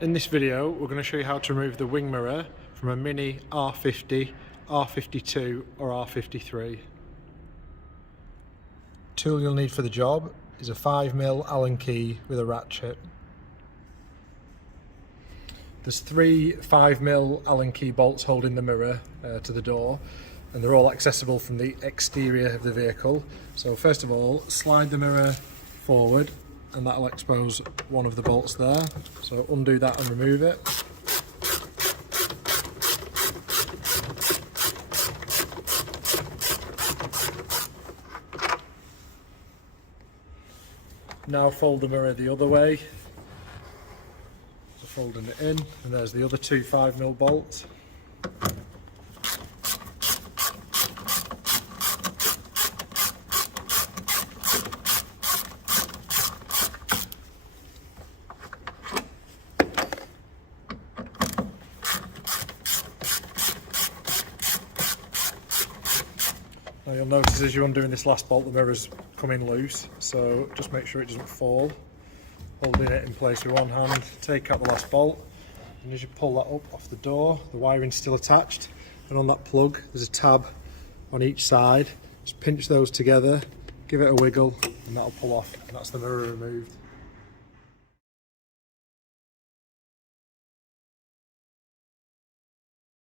In this video we're going to show you how to remove the wing mirror from a Mini R50, R52 or R53. Tool you'll need for the job is a 5mm Allen key with a ratchet. There's three 5mm Allen key bolts holding the mirror to the door, and they're all accessible from the exterior of the vehicle. So first of all, slide the mirror forward and that'll expose one of the bolts there. So undo that and remove it. Now fold the mirror the other way. So folding it in, and there's the other two 5mm bolts. Now you'll notice as you're undoing this last bolt the mirror's coming loose, so just make sure it doesn't fall. Holding it in place with one hand, take out the last bolt, and as you pull that up off the door, the wiring's still attached, and on that plug there's a tab on each side. Just pinch those together, give it a wiggle, and that'll pull off, and that's the mirror removed.